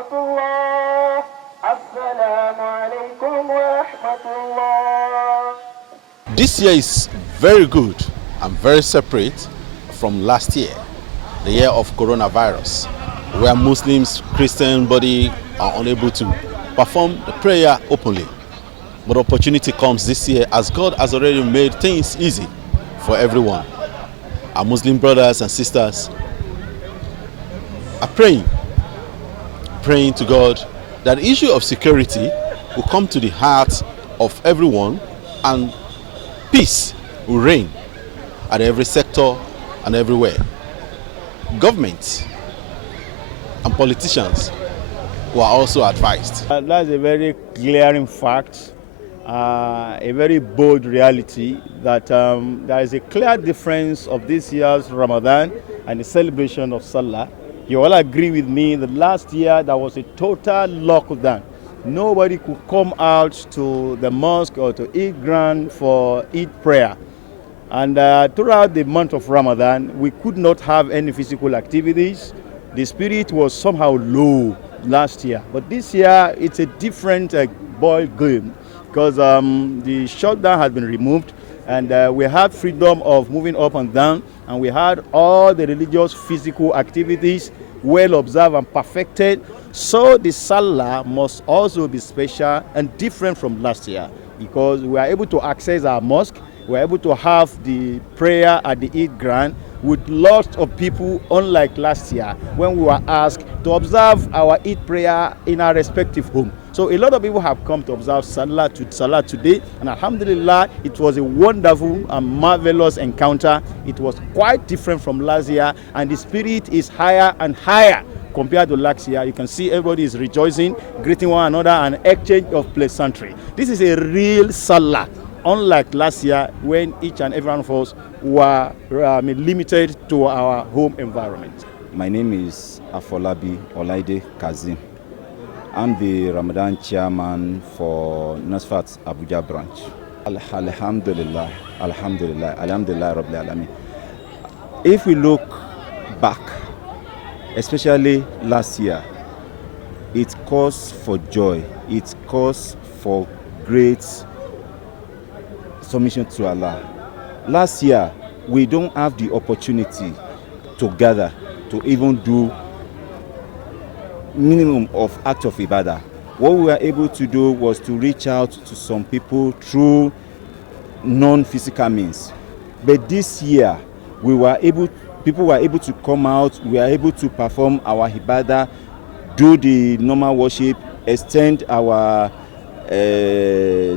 rahmatullah. Assalamu alaikum wa rahmatullah. This year is very good and very separate from last year, the year of coronavirus, where Muslims, Christian body are unable to perform the prayer openly. But opportunity comes this year as God has already made things easy for everyone. Our Muslim brothers and sisters are praying to God that the issue of security will come to the heart of everyone and peace will reign at every sector and everywhere. Government and politicians were also advised. That's a very glaring fact, a very bold reality that there is a clear difference of this year's Ramadan and the celebration of Salah. You all agree with me that last year there was a total lockdown. Nobody could come out to the mosque or to Eid Grand for Eid prayer. And throughout the month of Ramadan, we could not have any physical activities. The spirit was somehow low last year. But this year, it's a different ball game because the shutdown has been removed and we had freedom of moving up and down, and we had all the religious physical activities well observed and perfected. So the Salah must also be special and different from last year because we are able to access our mosque. We are able to have the prayer at the Eid Grand with lots of people, unlike last year when we were asked to observe our Eid prayer in our respective home. So a lot of people have come to observe Salah today, and Alhamdulillah, it was a wonderful and marvelous encounter. It was quite different from last year, and the spirit is higher and higher compared to last year. You can see everybody is rejoicing, greeting one another, and exchange of pleasantry. This is a real Salah, unlike last year when each and every one of us were limited to our home environment. My name is Afolabi Olaide Kazim. I'm the Ramadan chairman for NASFAT Abuja branch. Alhamdulillah, Alhamdulillah, Alhamdulillah Rabbil Alamin. If we look back, especially last year, it calls for joy, it calls for great submission to Allah. Last year, we don't have the opportunity to gather, to even do minimum of act of ibadah. What we were able to do was to reach out to some people through non-physical means. But this year, people were able to come out, we were able to perform our ibadah, do the normal worship, extend our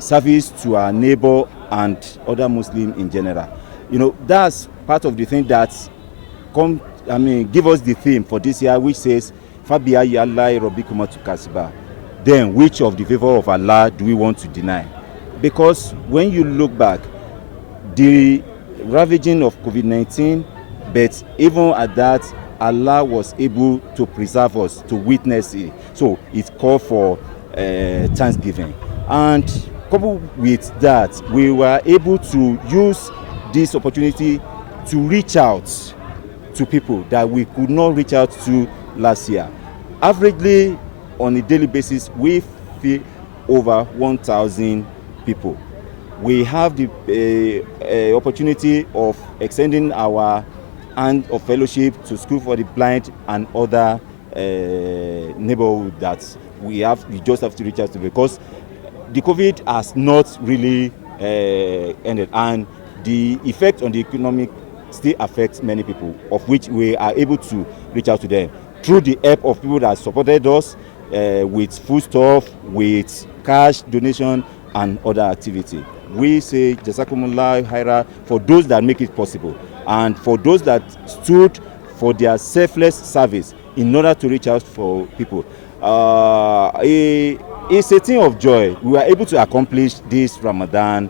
service to our neighbor and other Muslims in general. You know, that's part of the thing that give us the theme for this year, which says, Fabiya Allah Robikuma to Kasiba. Then, which of the favor of Allah do we want to deny? Because when you look back, the ravaging of COVID-19, but even at that, Allah was able to preserve us, to witness it. So it's called for thanksgiving. And coupled with that, we were able to use this opportunity to reach out to people that we could not reach out to last year. Averagely, on a daily basis, we feed over 1,000 people. We have the opportunity of extending our hand of fellowship to School for the Blind and other neighborhood that we just have to reach out to, because the COVID has not really ended, and the effect on the economic still affects many people, of which we are able to reach out to them through the help of people that supported us with foodstuff, with cash donation and other activity. We say Jazakumullah Khaira for those that make it possible, and for those that stood for their selfless service in order to reach out for people. It's a thing of joy. We were able to accomplish this Ramadan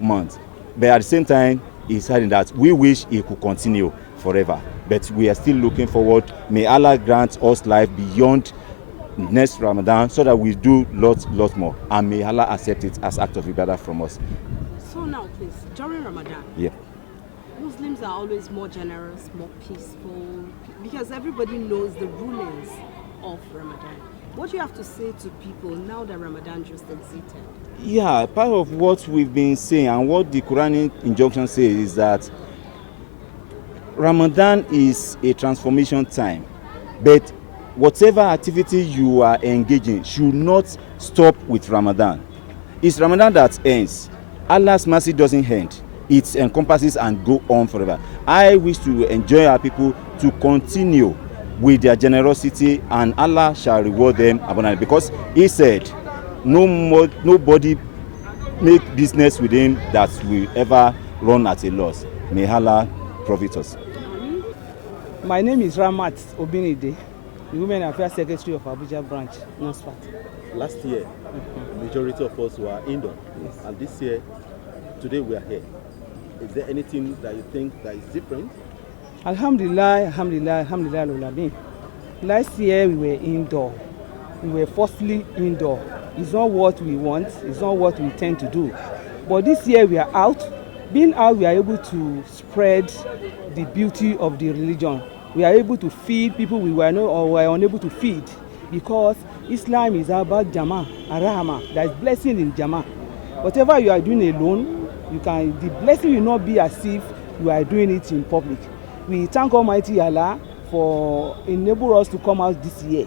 month, but at the same time, it's something that we wish it could continue forever. But we are still looking forward. May Allah grant us life beyond next Ramadan, so that we do lots more, and may Allah accept it as act of ibadah from us. So now, please, during Ramadan, Yeah. Muslims are always more generous, more peaceful, because everybody knows the rulings of Ramadan. What do you have to say to people now that Ramadan just exited? Yeah, part of what we've been saying and what the Quranic injunction says is that Ramadan is a transformation time, but whatever activity you are engaging should not stop with Ramadan. It's Ramadan that ends. Allah's mercy doesn't end. It encompasses and go on forever. I wish to enjoy our people to continue with their generosity, and Allah shall reward them abundantly, because He said, nobody make business with Him that will ever run at a loss. May Allah profit us. My name is Ramat Obinide, the Women Affairs Secretary of Abuja branch, NASFAT. Last year, majority of us were indoor, Yes. and this year, today we are here. Is there anything that you think that is different? Alhamdulillah, Alhamdulillah, Alhamdulillah, Lulabi. Last year we were indoor. We were forcefully indoor. It's not what we want, it's not what we tend to do. But this year we are out. Being out, we are able to spread the beauty of the religion. We are able to feed people we were not or were unable to feed, because Islam is about Jama, Arahama. There is blessing in Jama. Whatever you are doing alone, the blessing will not be as if you are doing it in public. We thank Almighty Allah for enabling us to come out this year.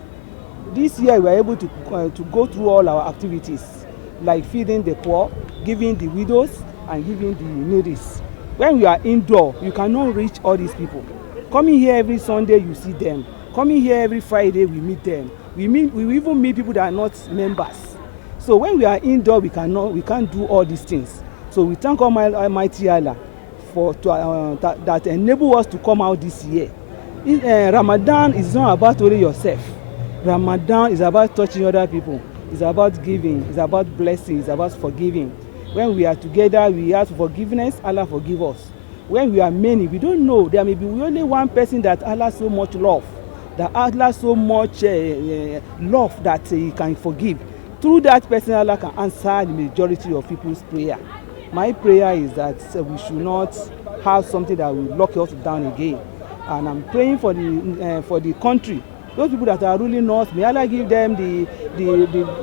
This year we are able to go through all our activities, like feeding the poor, giving the widows, and giving the needy. When we are indoor, you cannot reach all these people. Coming here every Sunday, you see them. Coming here every Friday, we meet them. We even meet people that are not members. So when we are indoor, we can't do all these things. So we thank Almighty Allah for that enable us to come out this year. Ramadan is not about only yourself. Ramadan is about touching other people. It's about giving. It's about blessing. It's about forgiving. When we are together, we ask for forgiveness. Allah forgive us. When we are many, we don't know. There may be only one person that Allah so much love, that Allah so much love that He can forgive. Through that person, Allah can answer the majority of people's prayer. My prayer is that we should not have something that will lock us down again. And I'm praying for the country. Those people that are ruling us, may Allah give them the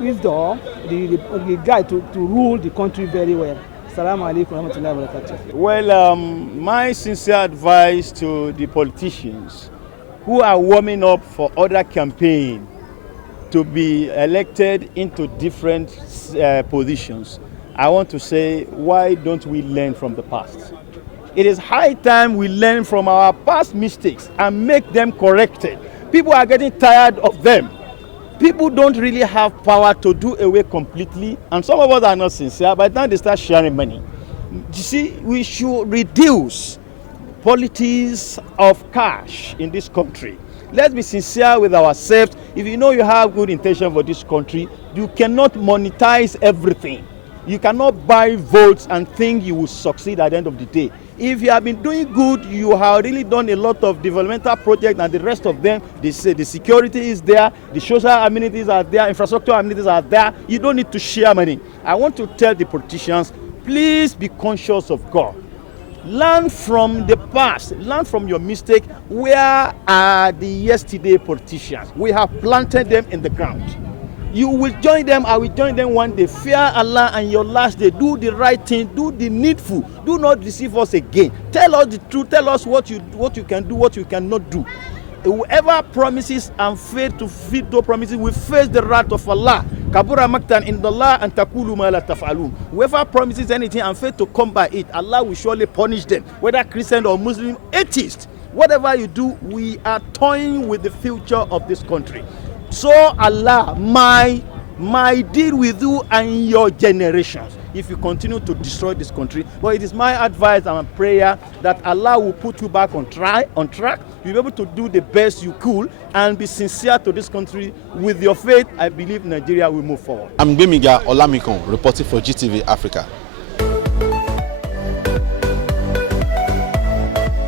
wisdom, the guide to rule the country very well. Assalamu alaikum warahmatullahi wabarakatuh. Well, my sincere advice to the politicians who are warming up for other campaign to be elected into different positions, I want to say, why don't we learn from the past? It is high time we learn from our past mistakes and make them corrected. People are getting tired of them. People don't really have power to do away completely, and some of us are not sincere. By the time they start sharing money, you see, we should reduce politics of cash in this country. Let's be sincere with ourselves. If you know you have good intention for this country, you cannot monetize everything. You cannot buy votes and think you will succeed at the end of the day. If you have been doing good, you have really done a lot of developmental projects, and the rest of them, the security is there, the social amenities are there, infrastructure amenities are there. You don't need to share money. I want to tell the politicians, please be conscious of God. Learn from the past, learn from your mistake. Where are the yesterday politicians? We have planted them in the ground. You will join them, I will join them one day. Fear Allah and your last day. Do the right thing, do the needful. Do not deceive us again. Tell us the truth, tell us what you can do, what you cannot do. Whoever promises and fails to fit those promises will face the wrath of Allah. Kabura maktan in the law and takulu ma la taf'alun. Whoever promises anything and fails to come by it, Allah will surely punish them. Whether Christian or Muslim, atheist, whatever you do, we are toying with the future of this country. So Allah, my deal with you and your generations if you continue to destroy this country. But it is my advice and prayer that Allah will put you back on track. You'll be able to do the best you could and be sincere to this country. With your faith, I believe Nigeria will move forward. I'm Gbemiga Olamikon, reporting for GTV Africa.